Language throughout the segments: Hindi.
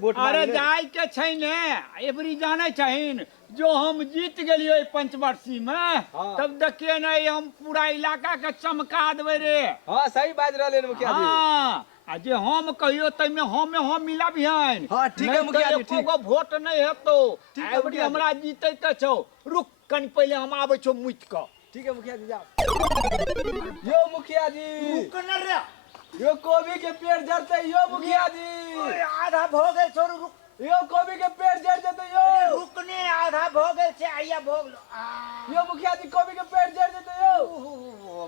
वोट अरे मांगे। जाय के छै ने एबरी जाने छहिन जो हम जीत गेलियो पंचवर्षी में हाँ। तब देखिए ने हम पूरा इलाका के चमका देबे रे। हाँ सही बात रहले मुखिया जी। हाँ आ जे हम कहियो तइमे हम मिलब हन। हाँ, ठीक है मुखिया जी, ठीक। एको वोट नहीं हेतो। ठीक है एबरी मुखिया जी। हमरा जीते त छौ। रुक कनि पहले हम आबै छौ मुइत क। ठीक है मुखिया जी जाओ। यो मुखिया जी रुक न रे। यो कोबी के पेड़ झड़ते यो मुखिया जी। ओए आधा भ गेल छौ रुक। यो कोबी के पेड़ झड़ जेते यो। रुक ने आधा भ गेल छै आइया भ गेलो। यो मुखिया जी कोबी के पेड़ झड़ जेते यो।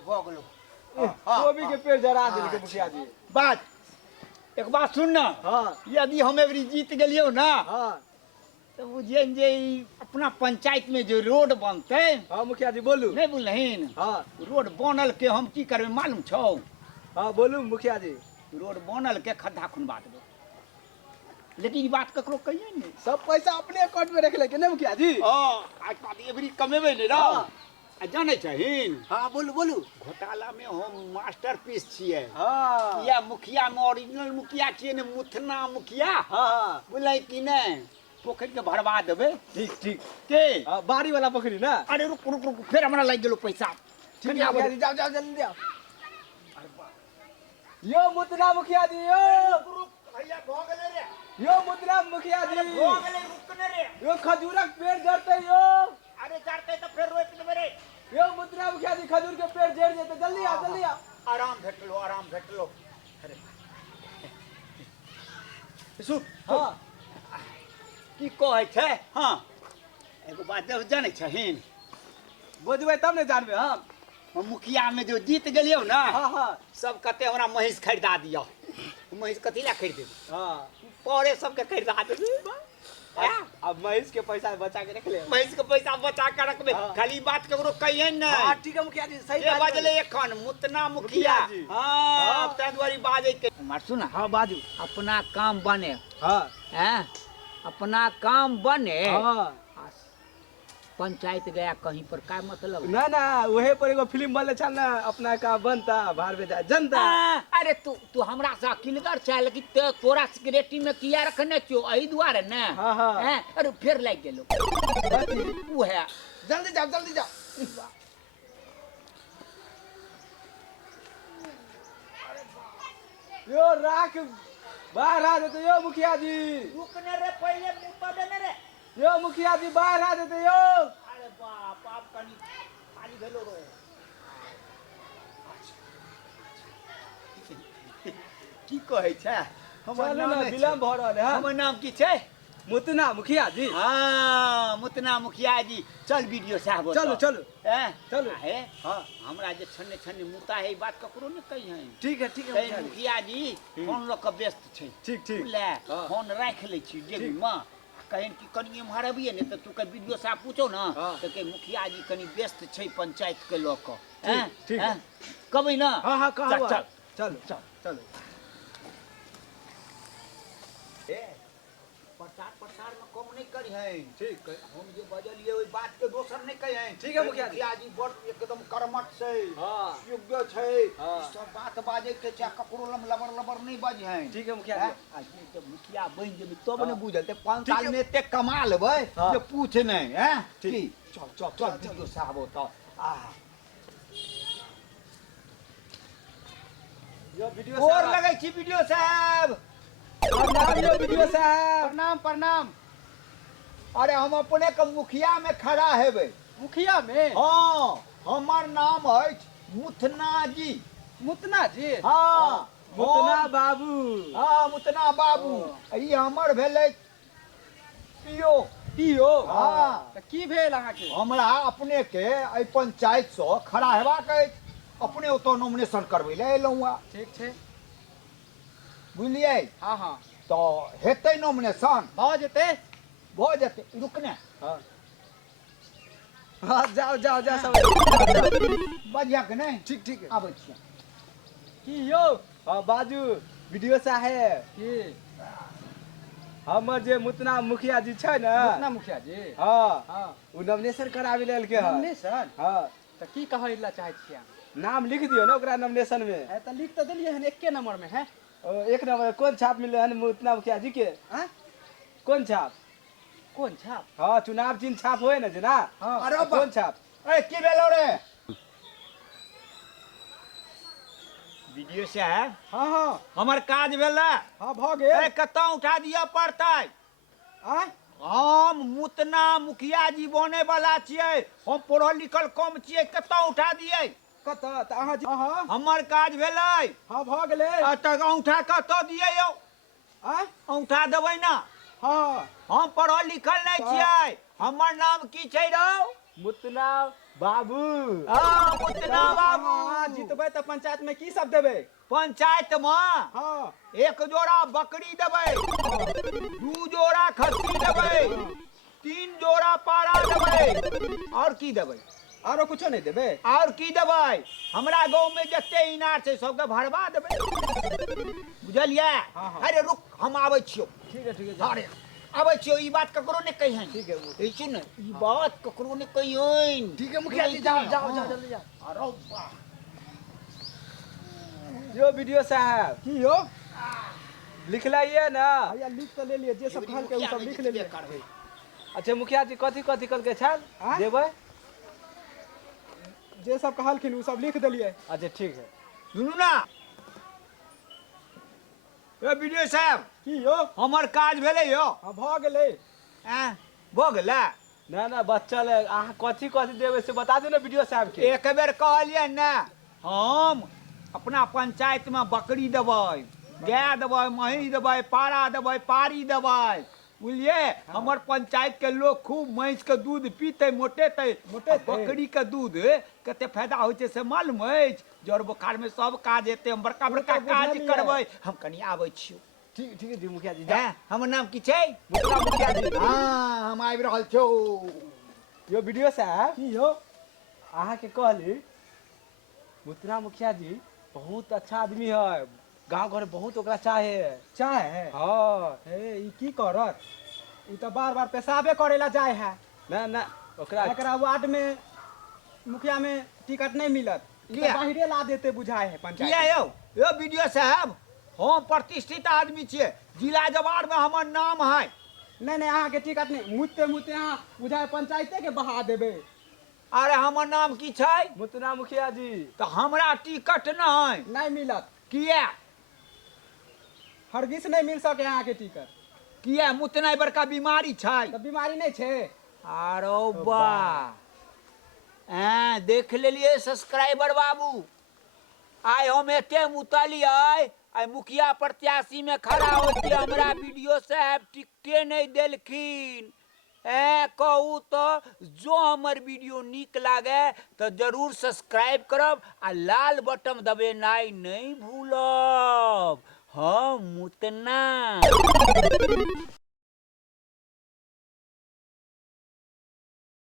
भ गेलो। कोबी के पेड़ झड़ा देल के मुखिया जी। बात एक बात सुन ना। हाँ यदि हम एबरी जीत गेलियो ना हाँ तो बुझे जे ई अपना पंचायत में जो रोड बनते हाँ मुखिया जी बोलू। नहीं बुझलहिन हाँ रोड बनल के हम की करबे मालूम छौ। हाँ बोलू मुखिया जी। रोड बनल के खड्डा खुनवा देबे लेकिन ई बात ककरो कहिए ने। सब पैसा अपने अकाउंट में रख ले के ना मुखिया जी। आज बाद एबरी कमेबे ने रह। हाँ। आ जाने छहिन हाँ बोलू बोलू। घोटाला में हम मास्टरपीस छिए। हाँ या मुखिया में ओरिजिनल मुखिया छिए ने मुथना मुखिया। हाँ बुझलै कि नहीं पोखर के भरवा देबे। ठीक ठीक। के बारी वाला पोखरी ना। अरे रुक रुक रुक फिर हमरा लग गेलो पैसा। ठीक है मुखिया जी जाओ जाओ जल्दी आओ। यो मुतना मुखिया जी यो। भैया भ गेले रे। यो मुतना मुखिया जी। भ गेले रुक न रे। यो खजूरक पेड़ झड़ते यो। अरे चढ़ते तो फिर रोक देबे रे। यो मुतना मुखिया जी खजूर के पेड़ झड़ जेते जल्दी आओ जल्दी आओ। आराम भेटलो आराम भेटलो। अरे सुन हाँ की कहै छै। हाँ एगो बात जब जानै छहिन बुझबै तब ने जानबै हम। हम मुखिया में जो जीत गेलियो ना हाँ हाँ सब कहते हमरा महीष खरीदा दियो। महीष कथी ला खरीद देबे हाँ पौरे सबके खरीदा देबे। अब महेश के पैसा बचा के रख ले। महीष के पैसा बचा के रखबे हाँ। खाली बात ककरो कहिए न। हाँ ठीक है मुखिया जी सही ये बात बाजले एखन मुतना मुखिया। मुखिया जी। हाँ हाँ। तै दुआरे बाजे के मार सुना हाँ बाजू। अपना काम बने हाँ हैं अपना काम बने। हाँ पंचायत गया कहीं पर का मतलब। ना ना वही पर एगो फिल्म बनले छल ना अपना का बनता भार में जाए जनता। अरे तू हमरा से किलगर छै लेकिन तोरा सिक्योरिटी में किया रखने छियो एही दुआरे ने। हाँ, हाँ। हैं अरे फिर लग गेलो वो है। जल्दी जाओ जल्दी जाओ। यो राख बाहर आ देते यो मुखिया जी। रुकने रे पहले मुता देने रे। यो मुखिया जी बाहर आ देते यो। अरे बाप आप कनी खाली भेलो रो। की कहै छै हमर चलू नाम ना विलम्ब भ रहल है। हमर नाम की छै। मुतना मुखिया जी। हाँ मुतना मुखिया जी चल वीडियो साहब चलो चलो चलो चलो। है हाँ हमरा जे छन्ने छन्ने मुता है ई बात ककरो ने कही है। ठीक है मुखिया जी। मुखिया जी फोन लऽ कऽ व्यस्त छै। ठीक ठीक। ले हाँ। फोन राख ले छी जेबी ठीक। में कहीं कि कनी एम्हर अबिए ने तो तू के वीडियो साहब पूछो ना हाँ। तो के मुखिया जी कनी व्यस्त छै पंचायत के लऽ कऽ। ठीक, ठीक। कबै ना। हाँ हाँ कहा चल चल चलो चलो चलो। प्रचार प्रसार में कम नहीं करी है। ठीक है। हम जे बजलिए ओई बात के दोसर नहीं कही है। ठीक है मुखिया जी। मुखिया जी बड़ एकदम कर्मठ छै। हाँ योग्य छै। हाँ। ई सब बात बाजे के छै ककरो लबर लबर नहीं बाजे है। ठीक है मुखिया जी। आ जे जब मुखिया बन जेबी तब ने हाँ। बुझल ते 5 ठीक साल है। में एते कमा लेबै हाँ। जे पूछ नहीं हैं। ठीक। चल चल चल वीडियो साहब होता। यो वीडियो और साहब। लगै छी वीडियो साहब। प्रणाम यो वीडियो साहब। प्रणाम प्रणाम। अरे हम अपने के मुखिया में खड़ा हेबै। मुखिया में हाँ हमर नाम है मुथना जी। मुतना जी। हाँ मुतना बाबू। हाँ मुतना बाबू ई हमर भेलै पियो। पियो। हाँ। तऽ की भेल अहाँ के। हमरा अपने के एहि पंचायत से खड़ा हेबाक अछि। अपने ओतऽ नॉमिनेशन करबै ले एलहुँ हँ ठीक छै। बुझलियै हाँ हाँ तो हेतै नॉमिनेशन भऽ जेतै। भऽ जेतै रुकने हाँ हाँ जाओ जाओ जाओ सब। बजिया के नहीं ठीक ठीक है। आबै छियै। की यौ। हाँ बाजू वीडियो साहब। की हमर जे मुतना मुखिया जी छै ना। मुतना मुखिया जी। हाँ हाँ उ नॉमिनेशन कराबे लेल के है। नॉमिनेशन। हाँ तऽ की कहै ला चाहै छियै। नाम लिख दियो ना ओकरा नॉमिनेशन में। है तऽ लिख तऽ देलियै हन एके नंबर में है। एक नंबर कौन छाप मिले हन मुतना मुखिया जी के। हाँ कोन छाप कोन छाप हाँ चुनाव चिन्ह छाप होए ना जेना हाँ अरे कोन छाप ए की भेलो रे वीडियो से है हाँ हाँ हमर काज भेला हाँ भ गेल कतौ उठा दिया पड़तै आय हम मुतना मुखिया जी बने वाला छियै हम पढ़ल लिखल कम छियै कतौ उठा दियै कत त अहाँ हाँ हमर काज भेलै हाँ भ गेलै तक औंठा कतौ दियै यौ आय औंठा देबै ना हाँ हम पढ़ल लिखल नहीं छियै हमर नाम की छै रौ मुतना बाबू हाँ मुतना बाबू हाँ जीतबै त पंचायत में की सब देबै पंचायत में हाँ एक जोड़ा बकरी देबै दू जोड़ा खस्सी देबै तीन जोड़ा पारा देबै और की देबै आरो कुछो नहीं देबै और की देबै हमरा गांव में जते इनार छै सबके भरवा देबै बुझलियै हाँ, हाँ। अरे रुक हम आबै छियौ ठीक है अरे आबै छियौ ई बात ककरो ने कहिहन ठीक है ई सुन ई बात ककरो ने कहिहन ठीक है मुखिया जी जाओ जाओ जाओ जल्दी जाओ अरे वाह यो वीडियो साहब की हो लिख लाइए ना भैया लिख तो ले लिए जे सब कहल के उ सब लिख ले लिए अच्छा मुखिया जी कथी कथी कल के छल हाँ? देबै जे सब कहलखिन उ सब लिख देलिए अच्छा ठीक है सुनू ना ए वीडियो साहब की हो हमर काज भेलै यौ हाँ भ गेलै भऽ गेलै ना ना बच्चल है अहाँ कथी कथी देबै से बता दो ना वीडियो साहब के एक बेर कहलियै ने हम अपना पंचायत में बकरी देबै गाय देबै महीष देबै पारा देबै पारी देबै बुझलिए हमर पंचायत के लोग खूब महीष के दूध पीते मोटेतै मोटेतै। बकरी के दूध कते फायदा होइ छै से मालूम अछि जड़ बोखार में सब काज हेतै हम बड़का बड़का ओ तऽ काज बुझलियै। करबै हम कनी आबै छियौ ठीक ठीक है जी मुखिया जी हैं? हमर नाम की छै मुखिया मुखिया जी हाँ हम आबि रहल छौ यो वीडियो साहब की हो अहाँ के कहली मुतना मुखिया जी बहुत अच्छा आदमी है गांव घर बहुत ओकरा चाहे चाहे है हाँ हे ई की करत ई तो बार बार पेशाबे करेला जाए है ना ना ओकरा एकरा वार्ड में मुखिया में टिकट नहीं मिलत ई तो किया? बाहरे ला देते बुझाए है किया पंचायत यौ यो वीडियो साहब हम प्रतिष्ठित आदमी छियै जिला जवार में हमर नाम है नहीं नहीं अहाँ के टिकट नहीं मुते मुते अहाँ बुझाए पंचायते के बहा देबे अरे हमर नाम की छै मुतना मुखिया जी तो हमरा टिकट नहीं नहीं मिलत किया हरगिज नहीं मिल सके अहाँ के टिकट किया मुतना बड़का बीमारी छै तो बीमारी नहीं छे आरो वाह देख लेलिए सब्सक्राइबर बाबू आइ हम एते मुतलिए आइ मुखिया प्रत्याशी में खड़ा होती हमरा वीडियो साहब टिकटे नहीं देलखिन कहू तो जो हमर वीडियो नीक लागे तो जरूर सब्सक्राइब करब आ लाल बटन दबेनाइ नहीं भूलब हम मुतना